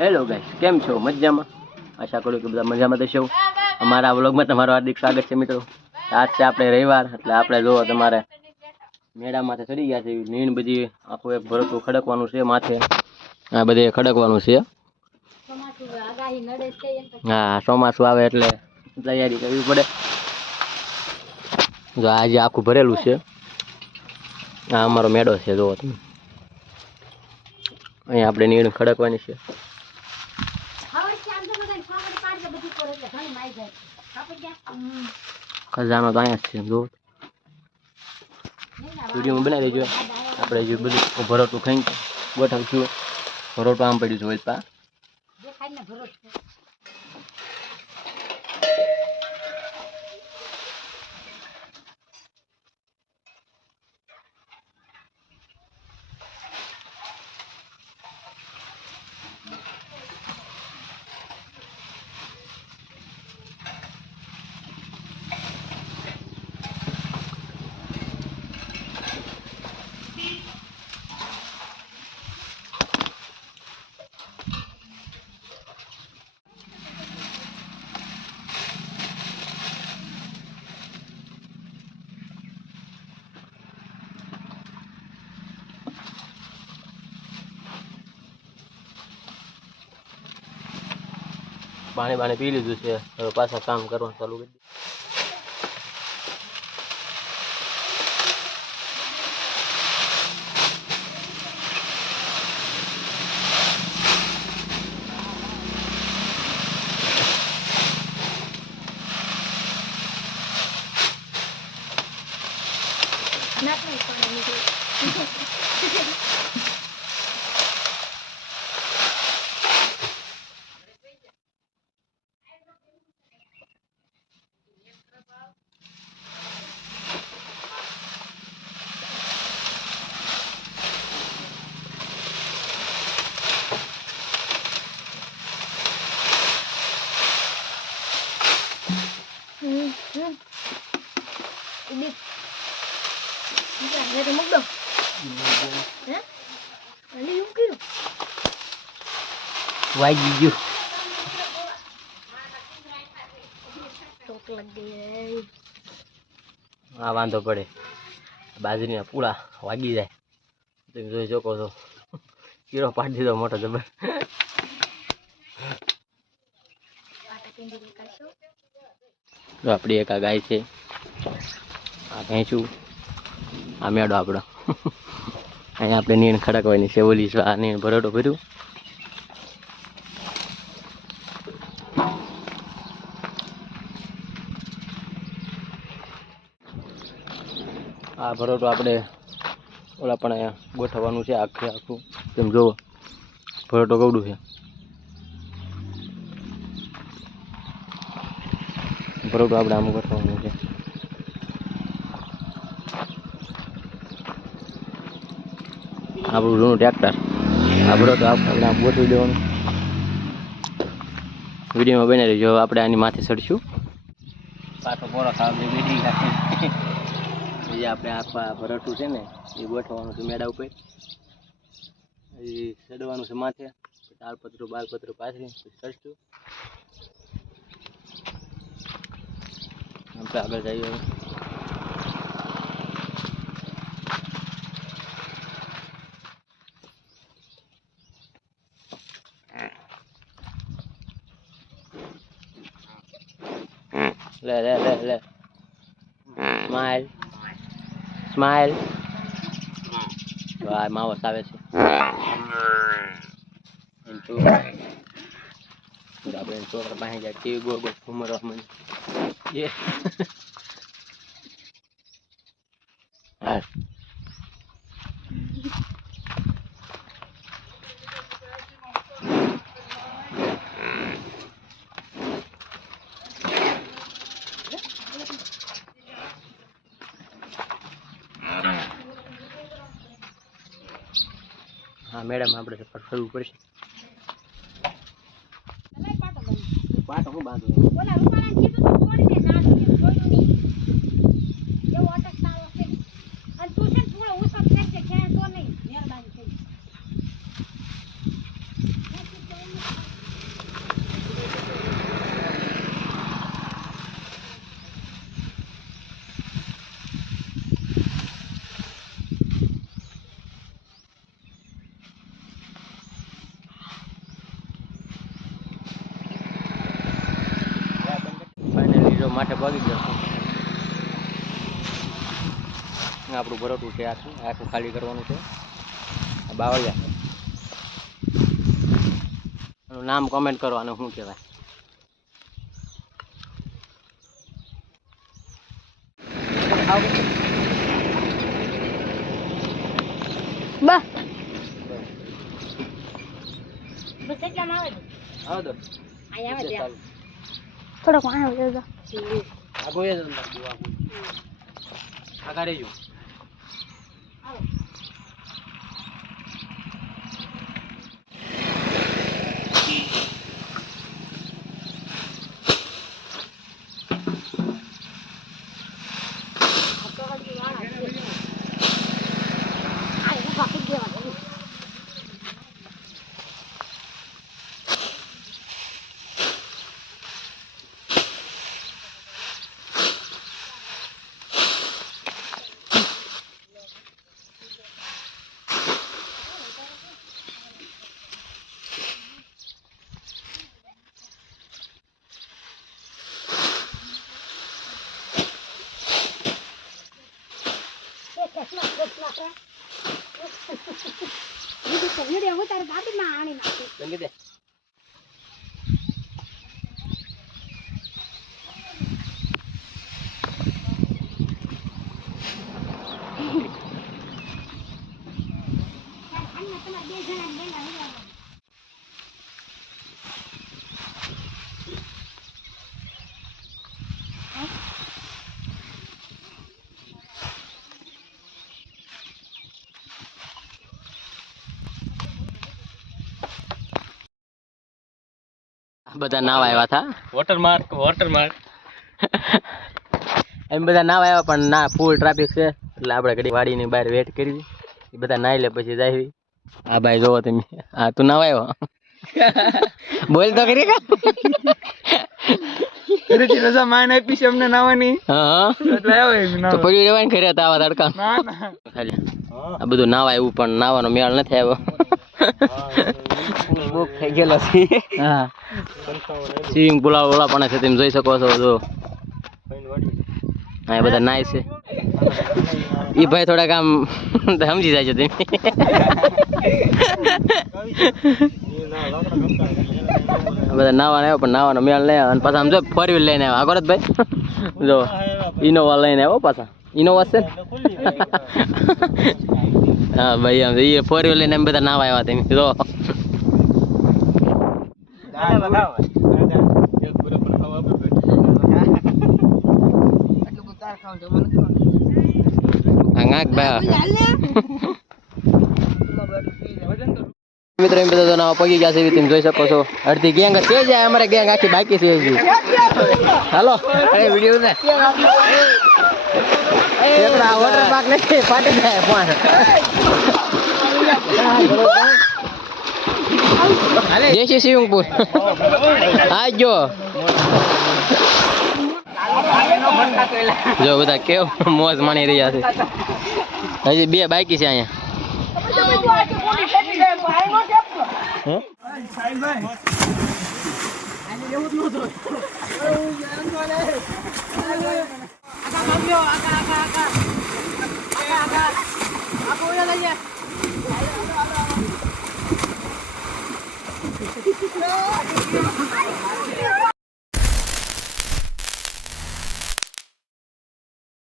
Hello guys, કેમ છો? મજામાં? આશા કરું કે બધા મજામાં થશો. અમારા વ્લોગમાં તમારું હાર્દિક સ્વાગત છે મિત્રો. આજ છે આપણે રવિવાર, એટલે આપણે જોવો તમારે મેળામાંથી ચડી ગયા છે. નીણ બધી આખું એક ભરતું ખડકવાનું છે માથે. આ બધે ખડકવાનું છે. હા, ચોમાસું આવે એટલે તૈયારી કરવી પડે. જો આજે આખું ભરેલું છે. આ અમારો મેળો છે, જોવો તમે. અહીંયા આપણે નીણ ખડકવાની છે. ખજાનો તો અહીંયા જ છે, જો વિડીયોમાં બનાવી દેજો. આપણે જે બધું ભરોટું ખાઈ ગોઠવશું. ભરોટું આમ પડ્યું છે વલપા. પાણી બાણી પી લીધું છે, હવે પાછા કામ કરવાનું ચાલુ કરી દીધું. વાગી ગયું. હા, વાંધો પડે. બાજરીના પૂળા વાગી જાય. તમે જોઈ શકો છો, કીડો પાડી દીધો મોટો જબર. આપણી એક આ ગાય છે, આ ભેંસું, આ મેળો આપણો. અહીંયા આપણે નીણ ખડકવાની છે. ઓલી આ નીણ ભરોટો ભર્યું. આ ભરોટો આપણે ઓલા પણ અહીંયા ગોઠવવાનું છે આખું. તેમ જોવો ભરોટો કવડું છે. ભરોટો આપણે આમ ગોઠવવાનું છે. આપણું જૂનું ટ્રેક્ટર. આ ભરોટો આપણે આમ ગોઠવી દેવાનું. વિડીયોમાં બનાવી દેજો. આપણે આની માથે ચડશું. પાછો પોળો ખાવા બેઠી રાખે. જે આપણે આખા ભરોટું છે ને એ ગોઠવવાનું છે મેળા ઉપર. એ ચડવાનું છે માથે. તાલપત્રો બાલપત્રો પાથરી ચડશું. આપણે આગળ જઈએ. લે લે લે લે, સ્માઈલ સ્માઈલ. આ માવસ આવે છે. આપણે છોકરા પાસે જાય ટીવી ગોળ ગોળ ઘુમરવા મને. હા મેડમ, આપણે ફરવું પડશે. પાટો હું બાંધું. માથે પગી જશું. આપણું ભરોટું છે આખું આખું ખાલી કરવાનું છે. આ બાવળિયા એનું નામ કોમેન્ટ કરો અને શું કહેવાય. બસ કેટલામાં આવે છે? આવો તો અહીંયા આવે ત્યાં થોડોક વાહન લેજો. આ કોઈ જ આ કરી જો. બધા નાવા આવ્યા હતા. વોટરમાર્ક એમ બધા નાવા આવ્યા પણ ના ફૂલ ટ્રાફિક છે એટલે આપણે ઘડી વાડીની બહાર વેટ કરી. એ બધા નાઈ લે પછી જાય. આ ભાઈ જોવો તમે. હા તું નાવા આવ્યો બોલ તો કરી રજા માન આપી છે અમને નાવાની. હા એટલે આવ્યો એમ તો પડ્યું રહેવાય ઘરે હતા આવા તડકા. ખાલી આ બધું નાવા આવ્યું પણ નાવાનો મેળ નથી આવ્યો. બુક થઈ ગયેલો છે. હા સ્વિમિંગ પુલ ઓલા પણ છે તમે જોઈ શકો છો. જો હા એ બધા નાય છે. એ ભાઈ થોડાક આમ સમજી જાય છે તમે. બધા નાવા આવ્યો પણ નાવાનો મેળ લઈ આવ્યો અને પાછા આમ જો 4 વ્હીલ લઈને આવ્યો. આગળ જ ભાઈ જો ઇનોવા લઈને આવ્યો પાછા. ઇનોવા છે ને. હા ભાઈ આમ એ 4 વ્હીલ લઈને એમ બધા નાવા આવ્યા તમે જો. મિત્રો એમ બધા નાવા પગી ગયા છે તમે જોઈ શકો છો. અડધી ગેંગ છે જાય અમારે ગેંગ આખી બાકી છે. હાલો વિડીયો ને વોટર પાર્ક નથી ફાટી જાય પણ દેશી સ્વિમિંગ પુલ. હા જો જો બધા કેવું મોજ માણી રહ્યા છે. હજી 2 બાકી છે અહીંયા.